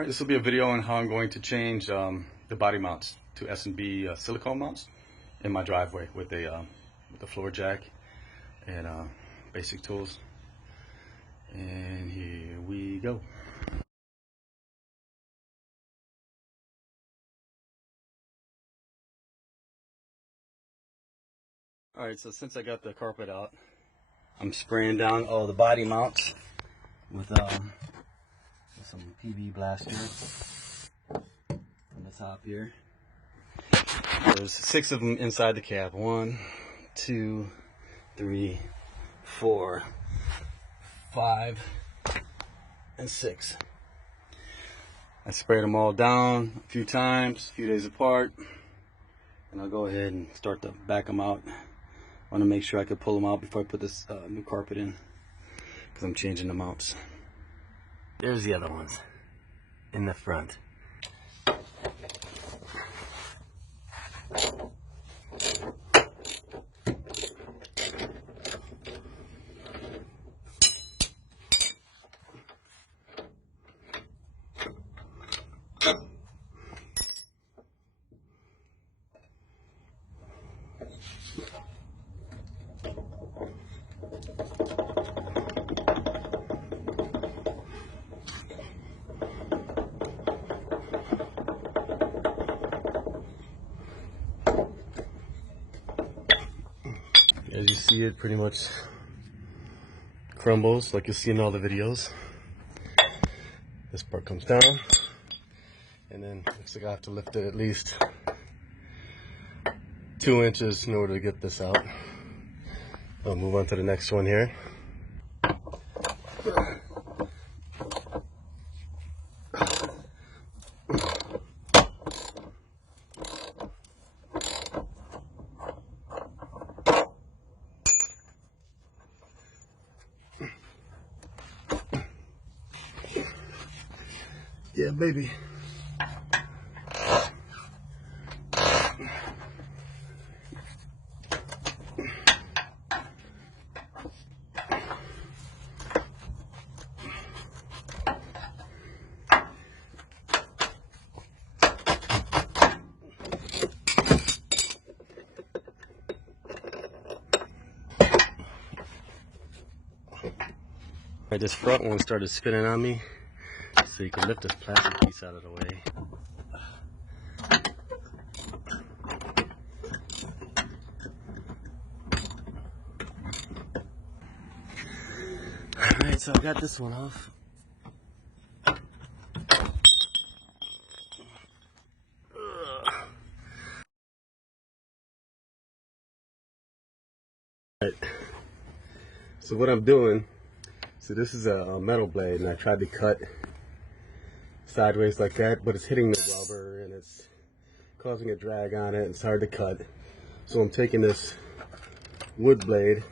Alright, this will be a video on how I'm going to change the body mounts to S&B silicone mounts in my driveway with the floor jack and basic tools. And here we go. Alright, so since I got the carpet out, I'm spraying down all the body mounts with some PV blaster on the top here. There's 6 of them inside the cab. 1, 2, 3, 4, 5, and 6. I sprayed them all down a few times, a few days apart, and I'll go ahead and start to back them out. I want to make sure I could pull them out before I put this new carpet in, because I'm changing the mounts. There's the other ones in the front. As you see, it pretty much crumbles like you see in all the videos. This part comes down, and then looks like I have to lift it at least 2 inches in order to get this out. I'll move on to the next one here. Yeah, baby. This front one started spinning on me, so you can lift this plastic piece out of the way. Alright, so I got this one off. Alright, so what I'm doing, so this is a metal blade, and I tried to cut sideways like that, but it's hitting the rubber and it's causing a drag on it. It's hard to cut. So I'm taking this wood blade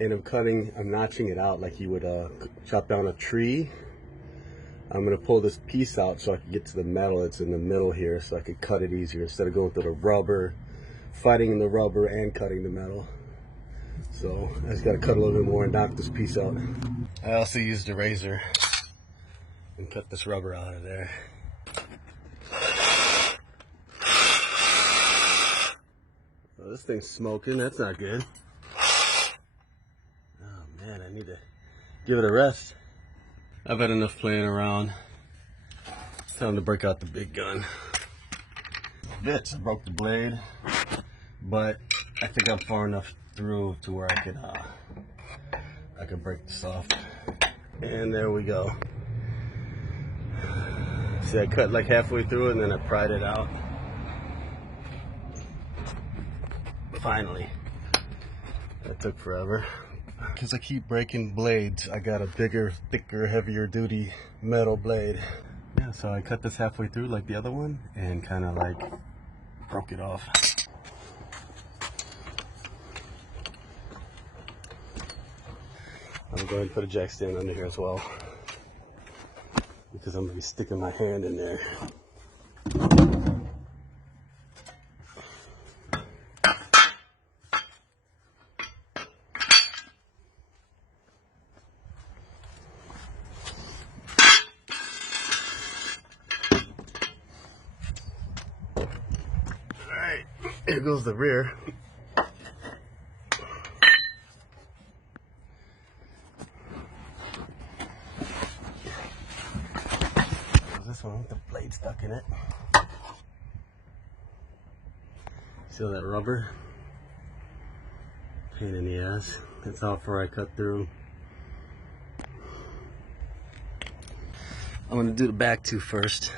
and I'm notching it out like you would chop down a tree. I'm going to pull this piece out so I can get to the metal that's in the middle here, so I could cut it easier instead of going through the rubber, fighting the rubber and cutting the metal. So I just got to cut a little bit more and knock this piece out. I also used a razor and cut this rubber out of there. Oh, this thing's smoking. That's not good. Oh man, I need to give it a rest. I've had enough playing around. Time to break out the big gun. Bits, I broke the blade, but I think I'm far enough through to where I could break this off. And there we go. See, I cut like halfway through it and then I pried it out. Finally. That took forever. Because I keep breaking blades, I got a bigger, thicker, heavier duty metal blade. Yeah, so I cut this halfway through like the other one and kind of like broke it off. I'm going to put a jack stand under here as well, because I'm going to be sticking my hand in there. Here goes the rear. This one with the blade stuck in it. See all that rubber? Pain in the ass. That's how far I cut through. I'm gonna do the back two first,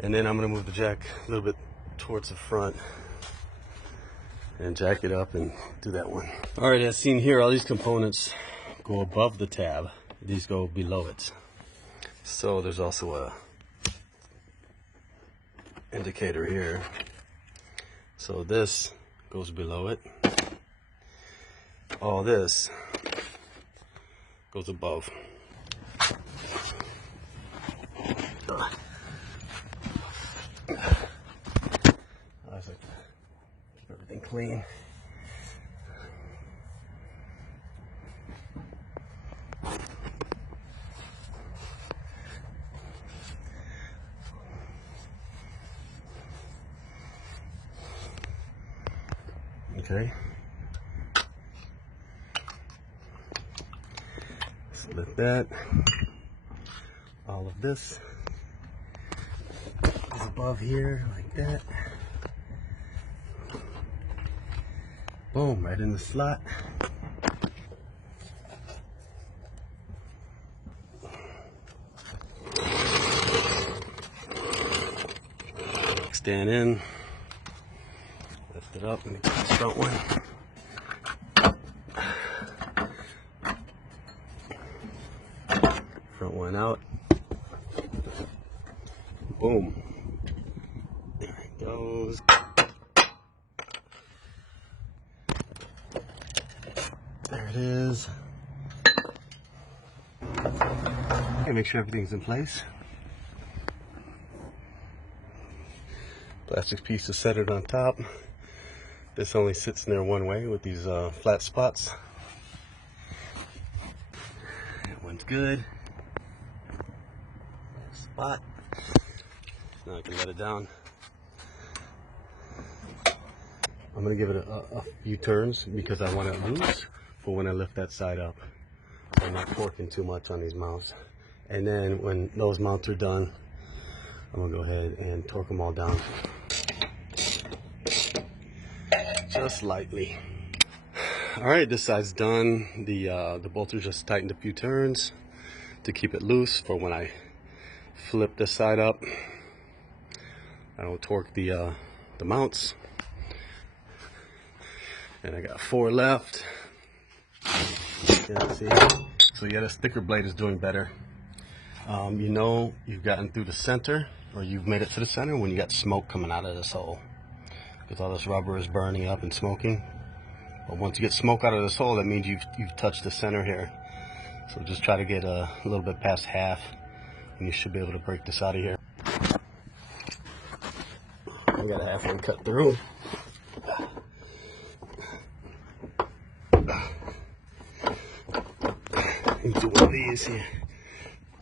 and then I'm gonna move the jack a little bit towards the front and jack it up and do that one. All right, as seen here, all these components go above the tab. These go below it. So there's also a indicator here. So this goes below it. All this goes above. I was like, keep everything clean. Okay. Split that. All of this is above here, like that. Boom, right in the slot. Stand in. Lift it up and get this front one. Front one out. Boom. There it goes. There it is. Okay, make sure everything's in place. Plastic piece to set it on top. This only sits in there one way with these flat spots. That one's good. Spot. Now I can let it down. I'm going to give it a few turns because I want it loose for when I lift that side up. I'm not torquing too much on these mounts. And then when those mounts are done, I'm going to go ahead and torque them all down. Just lightly. Alright, this side's done. The bolts are just tightened a few turns to keep it loose for when I flip this side up. I don't torque the mounts. And I got 4 left. Yeah, see? So yeah, this thicker blade is doing better. You know you've gotten through the center, or you've made it to the center when you got smoke coming out of this hole. Because all this rubber is burning up and smoking. But once you get smoke out of this hole, that means you've touched the center here. So just try to get a little bit past half, and you should be able to break this out of here. I got a half one cut through. Into one of these here.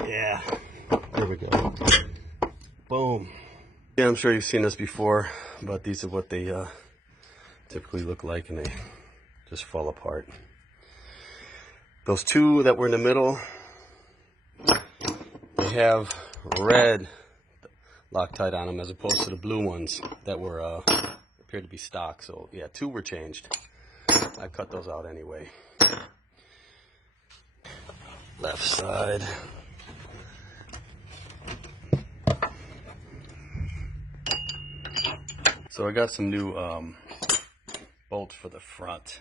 Yeah, there we go. Boom. Yeah, I'm sure you've seen this before, but these are what they typically look like, and they just fall apart. Those two that were in the middle, they have red Loctite on them as opposed to the blue ones that were appeared to be stock. So yeah, 2 were changed. I cut those out anyway. Left side. So I got some new bolts for the front.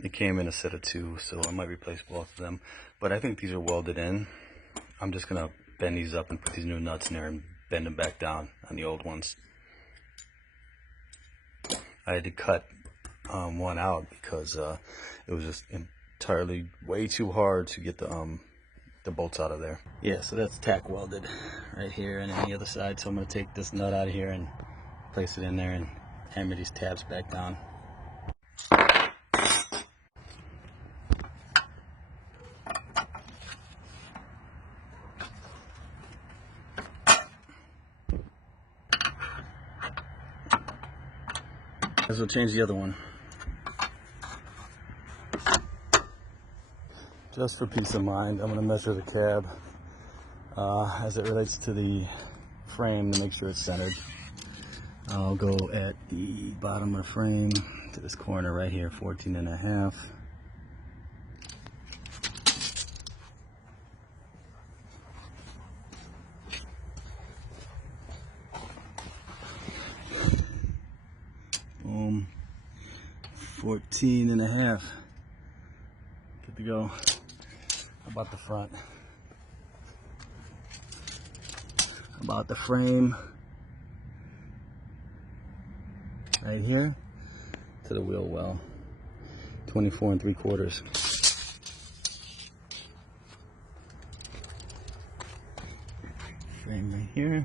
They came in a set of 2, so I might replace both of them. But I think these are welded in. I'm just gonna bend these up and put these new nuts in there and bend them back down on the old ones. I had to cut one out because it was just entirely way too hard to get the bolts out of there. Yeah, so that's tack welded right here and on the other side. So I'm gonna take this nut out of here and place it in there and hammer these tabs back down. As we'll change the other one. Just for peace of mind, I'm going to measure the cab as it relates to the frame to make sure it's centered. I'll go at the bottom of the frame to this corner right here, 14.5. Boom. 14.5. Good to go. How about the front? How about the frame? Right here to the wheel well. 24.75. Frame right here.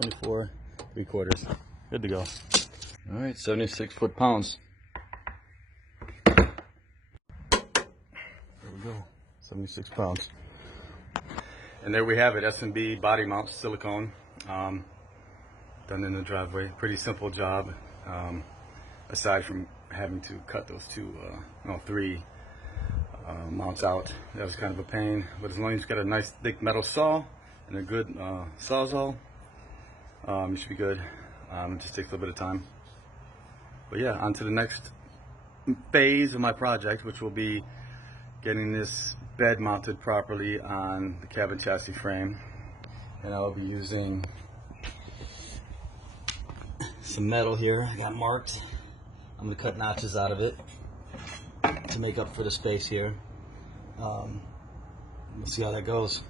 24.75. Good to go. All right, 76 foot-pounds. There we go. 76 pounds. And there we have it, S&B body mount silicone, done in the driveway. Pretty simple job, aside from having to cut those three mounts out. That was kind of a pain, but as long as you've got a nice thick metal saw and a good sawzall, you should be good. It just takes a little bit of time. But yeah, on to the next phase of my project, which will be getting this bed mounted properly on the cabin chassis frame. And I'll be using some metal here. I got marked. I'm going to cut notches out of it to make up for the space here. We'll see how that goes.